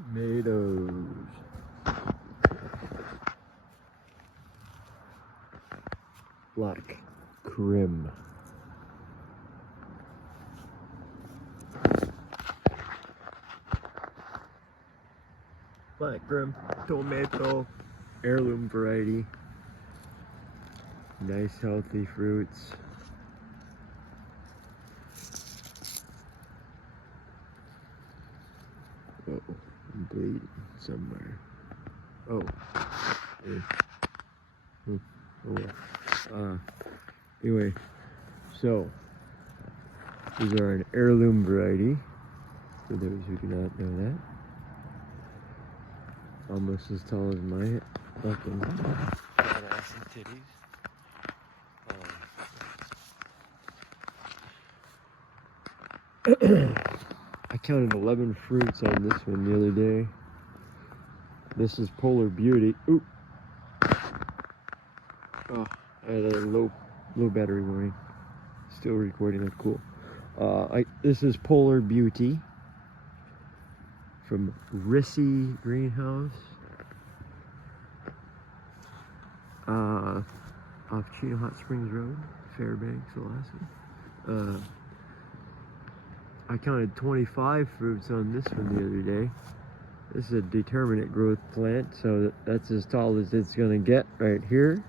Tomatoes. Black Krim. Black Krim tomato, heirloom variety. Nice healthy fruits. Oh, I'm bleeding somewhere. Oh. Anyway, so these are an heirloom variety, for those who do not know that. Almost as tall as my fucking ass and titties. I counted 11 fruits on this one the other day. This is Polar Beauty. Oop. Oh, I had a low battery warning. Still recording, that's cool. This is Polar Beauty from Rissy Greenhouse. Off Chino Hot Springs Road, Fairbanks, Alaska. I counted 25 fruits on this one the other day. This is a determinate growth plant, so that's as tall as it's gonna get right here.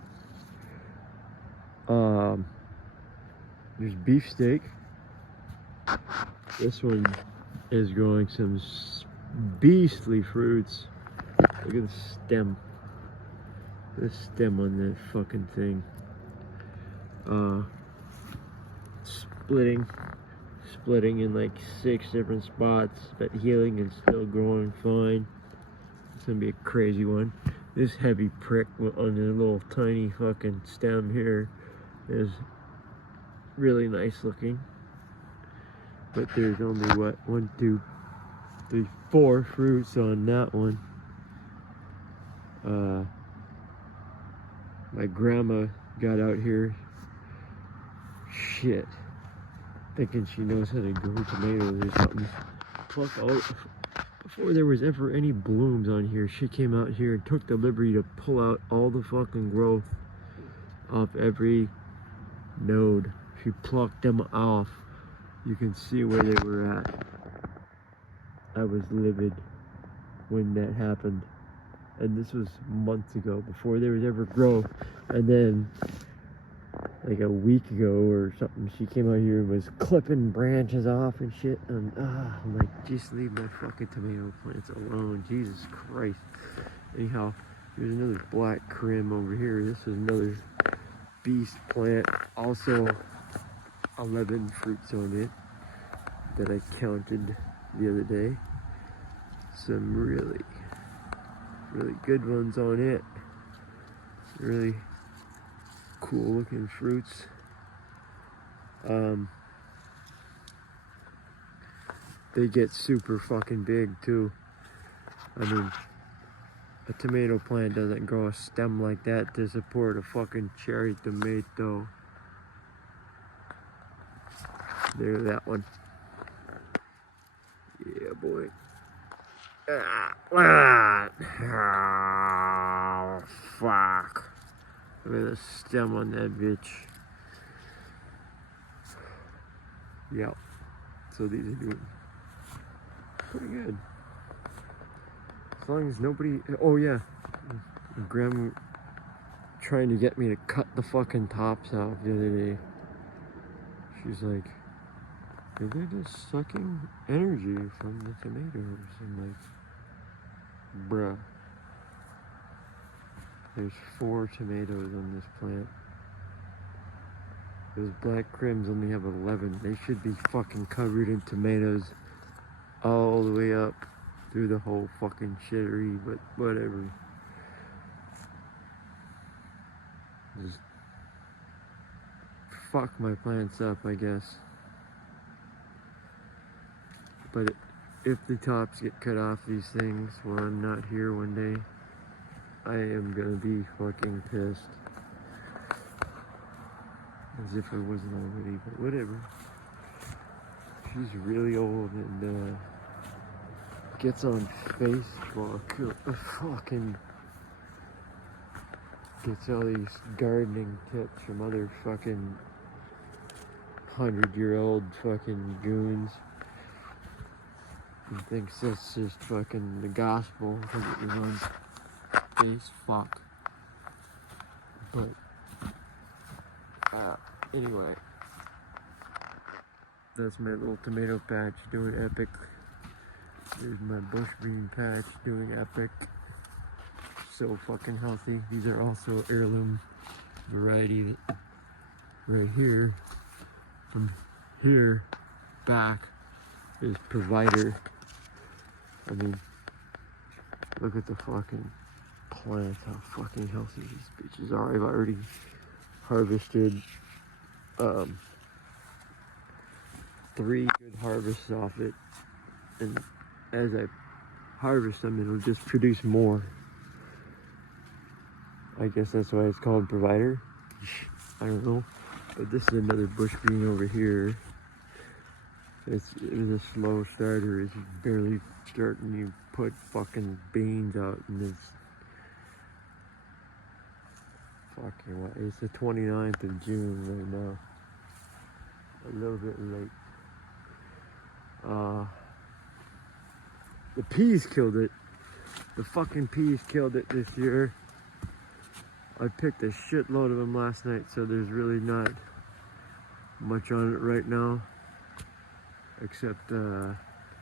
There's beefsteak. This one is growing some beastly fruits. Look at the stem. This stem on that fucking thing. Splitting in like 6 different spots, but healing and still growing fine. It's gonna be a crazy one. This heavy prick on the little tiny fucking stem here is really nice looking. But there's only what, 1, 2, 3, 4 fruits on that one. My grandma got out here, shit, thinking she knows how to grow tomatoes or something. Pluck out, before there was ever any blooms on here, she came out here and took the liberty to pull out all the fucking growth off every node. She plucked them off. You can see where they were at. I was livid when that happened. And this was months ago, before there was ever growth. And then, like a week ago or something, she came out here and was clipping branches off and shit. And I'm like, just leave my fucking tomato plants alone. Jesus Christ. Anyhow, there's another Black Krim over here. This is another beast plant. Also, 11 fruits on it that I counted the other day. Some really good ones on it. Really cool looking fruits. They get super fucking big too. I mean, a tomato plant doesn't grow a stem like that to support a fucking cherry tomato. There's that one. Yeah, boy. Oh, fuck. Look at the stem on that bitch. Yep. So these are doing pretty good. As long as nobody... Oh, yeah. Grandma trying to get me to cut the fucking tops out the other day. She's like, they're just sucking energy from the tomatoes. I'm like, bruh. There's 4 tomatoes on this plant. Those Black Krims only have 11. They should be fucking covered in tomatoes all the way up through the whole fucking shittery, but whatever. Just fuck my plants up, I guess. But if the tops get cut off these things while I'm not here one day, I am gonna be fucking pissed. As if I wasn't already, but whatever. She's really old and gets on Facebook, fucking gets all these gardening tips from other fucking 100-year-old fucking goons and thinks that's just fucking the gospel because it was on Facebook. But anyway, that's my little tomato patch doing epic. There's my bush bean patch doing epic. So fucking healthy. These are also heirloom variety. Right here, from here back is Provider. I mean, look at the fucking plants, how fucking healthy these bitches are. I've already harvested 3 good harvests off it, and as I harvest them, it'll just produce more. I guess that's why it's called Provider. I don't know. But this is another bush bean over here. It was a slow starter. It's barely starting. You put fucking beans out, and it's fucking what? It's the 29th of June right now. A little bit late. The peas killed it. The fucking peas killed it this year. I picked a shitload of them last night, so there's really not much on it right now, except the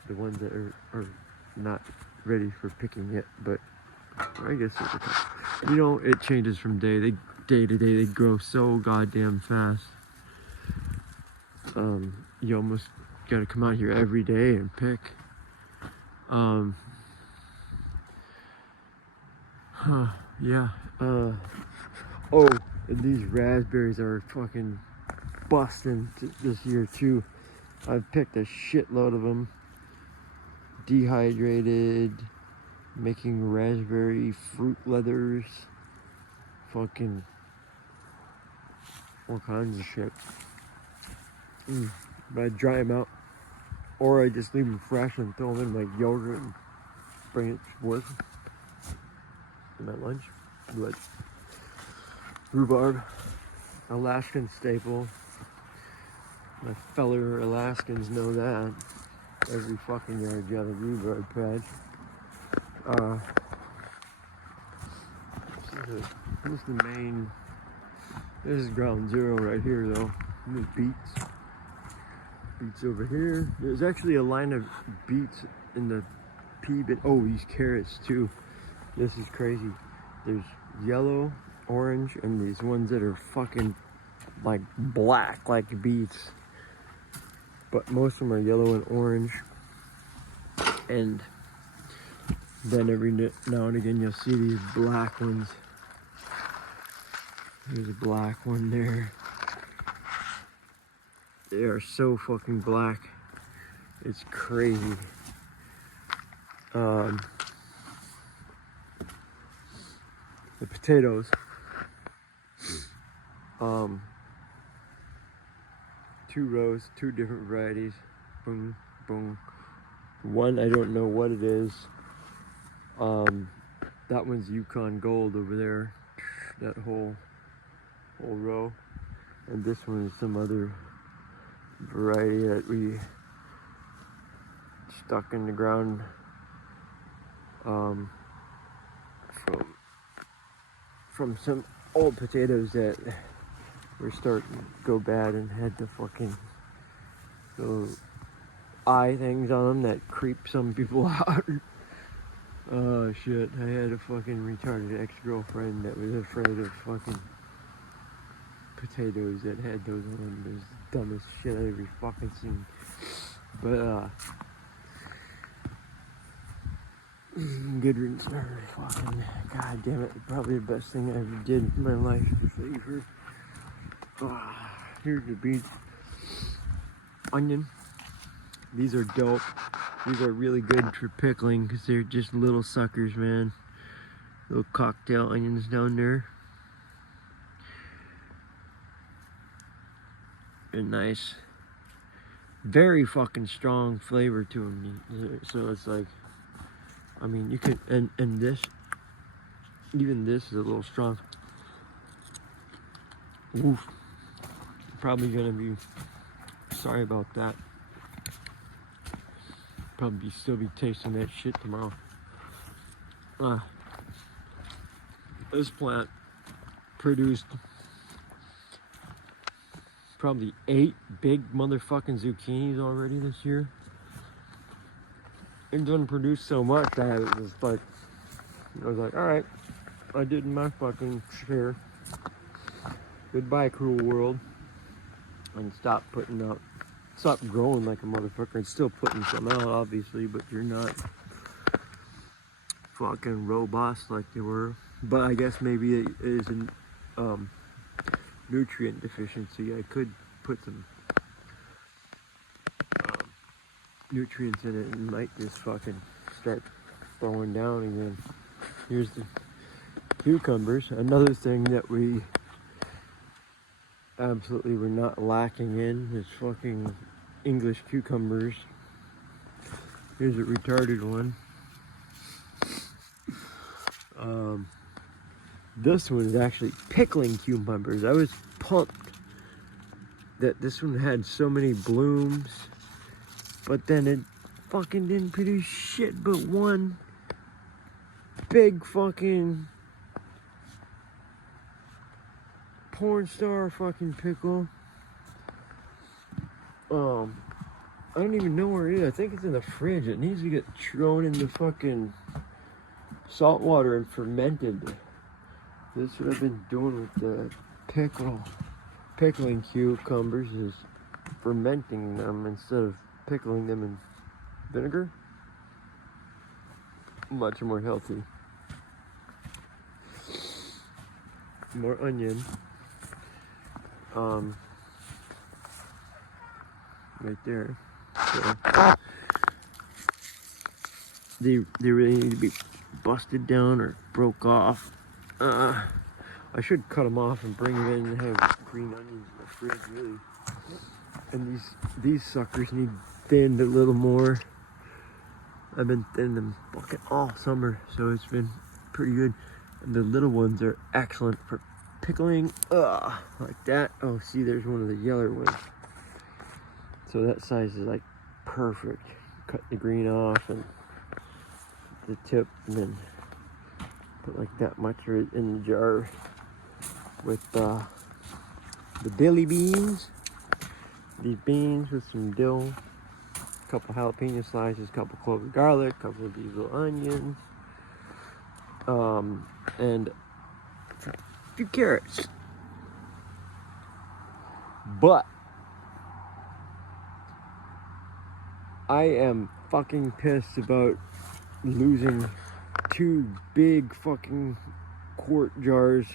ones that are not ready for picking yet. But I guess you know, it changes from day to day. They grow so goddamn fast. You almost gotta come out here every day and pick. Yeah. Oh, and these raspberries are fucking busting this year too. I've picked a shitload of them. Dehydrated, making raspberry fruit leathers. Fucking all kinds of shit. But I dry them out, or I just leave them fresh and throw them in like yogurt and bring it to work. My lunch. But rhubarb, Alaskan staple. My feller Alaskans know that. Every fucking yard you have a rhubarb patch. This is the main. This is ground zero right here, though. There's beets. Beets over here. There's actually a line of beets in the pea bin. Oh, these carrots too. This is crazy. There's yellow, orange, and these ones that are fucking like black, like beets. But most of them are yellow and orange. And then every now and again you'll see these black ones. There's a black one there. They are so fucking black. It's crazy. The potatoes. 2 rows, 2 different varieties. Boom, boom. One, I don't know what it is. That one's Yukon Gold over there. That whole row. And this one is some other variety that we stuck in the ground from some old potatoes that were starting to go bad and had the fucking those eye things on them that creep some people out. Oh shit, I had a fucking retarded ex-girlfriend that was afraid of fucking potatoes that had those on them. It was the dumbest shit I've ever fucking seen. But good riddance. Fucking god damn it, probably the best thing I ever did in my life to save her. Here's the beets. Onion. These are dope. These are really good for pickling because they're just little suckers, man. Little cocktail onions down there. They're nice. Very fucking strong flavor to them. So it's like I mean, you could, and this, even this is a little strong. Oof. Probably gonna be sorry about that. Probably still be tasting that shit tomorrow. This plant produced probably 8 big motherfucking zucchinis already this year. It doesn't produce so much that it was like, I was like, all right, I did my fucking share. Goodbye, cruel world. And stop growing like a motherfucker. And still putting some out, obviously, but you're not fucking robust like they were. But I guess maybe it is a nutrient deficiency. I could put some nutrients in it and might just fucking start throwing down again. Here's the cucumbers. Another thing that we absolutely were not lacking in is fucking English cucumbers. Here's a retarded one. This one is actually pickling cucumbers. I was pumped that this one had so many blooms, but then it fucking didn't produce shit but one big fucking porn star fucking pickle. I don't even know where it is. I think it's in the fridge. It needs to get thrown in the fucking salt water and fermented. This is what I've been doing with the pickling cucumbers, is fermenting them instead of pickling them in vinegar. Much more healthy. More onion. Right there. So, they really need to be busted down or broke off. I should cut them off and bring them in and have green onions in the fridge, really. And these suckers need thinned a little more. I've been thinning them fucking all summer, so it's been pretty good. And the little ones are excellent for pickling. Like that. Oh, see, there's one of the yellow ones. So that size is like perfect. Cut the green off and the tip, and then put like that much right in the jar with the billy beans. These beans with some dill, a couple jalapeno slices, a couple cloves of garlic, a couple of these little onions, and a few carrots. But I am fucking pissed about losing 2 big fucking quart jars.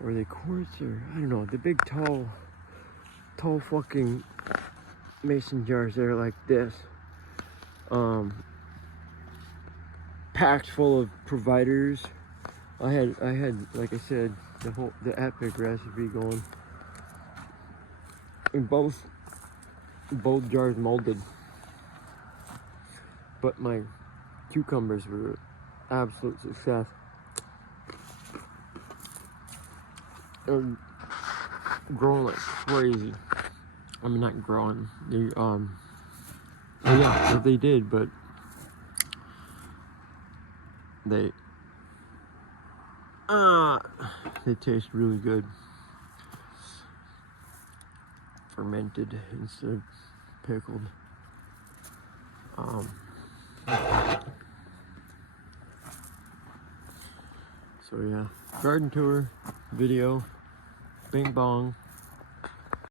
Or are they quarts, or I don't know, the big tall fucking mason jars that are like this. Packed full of providers. I had like I said, the epic recipe going. And both jars molded. But my cucumbers were absolute success. They're growing like crazy. I mean, not growing. They oh yeah, they did, but they taste really good. Fermented instead of pickled. So yeah, garden tour video, bing bong.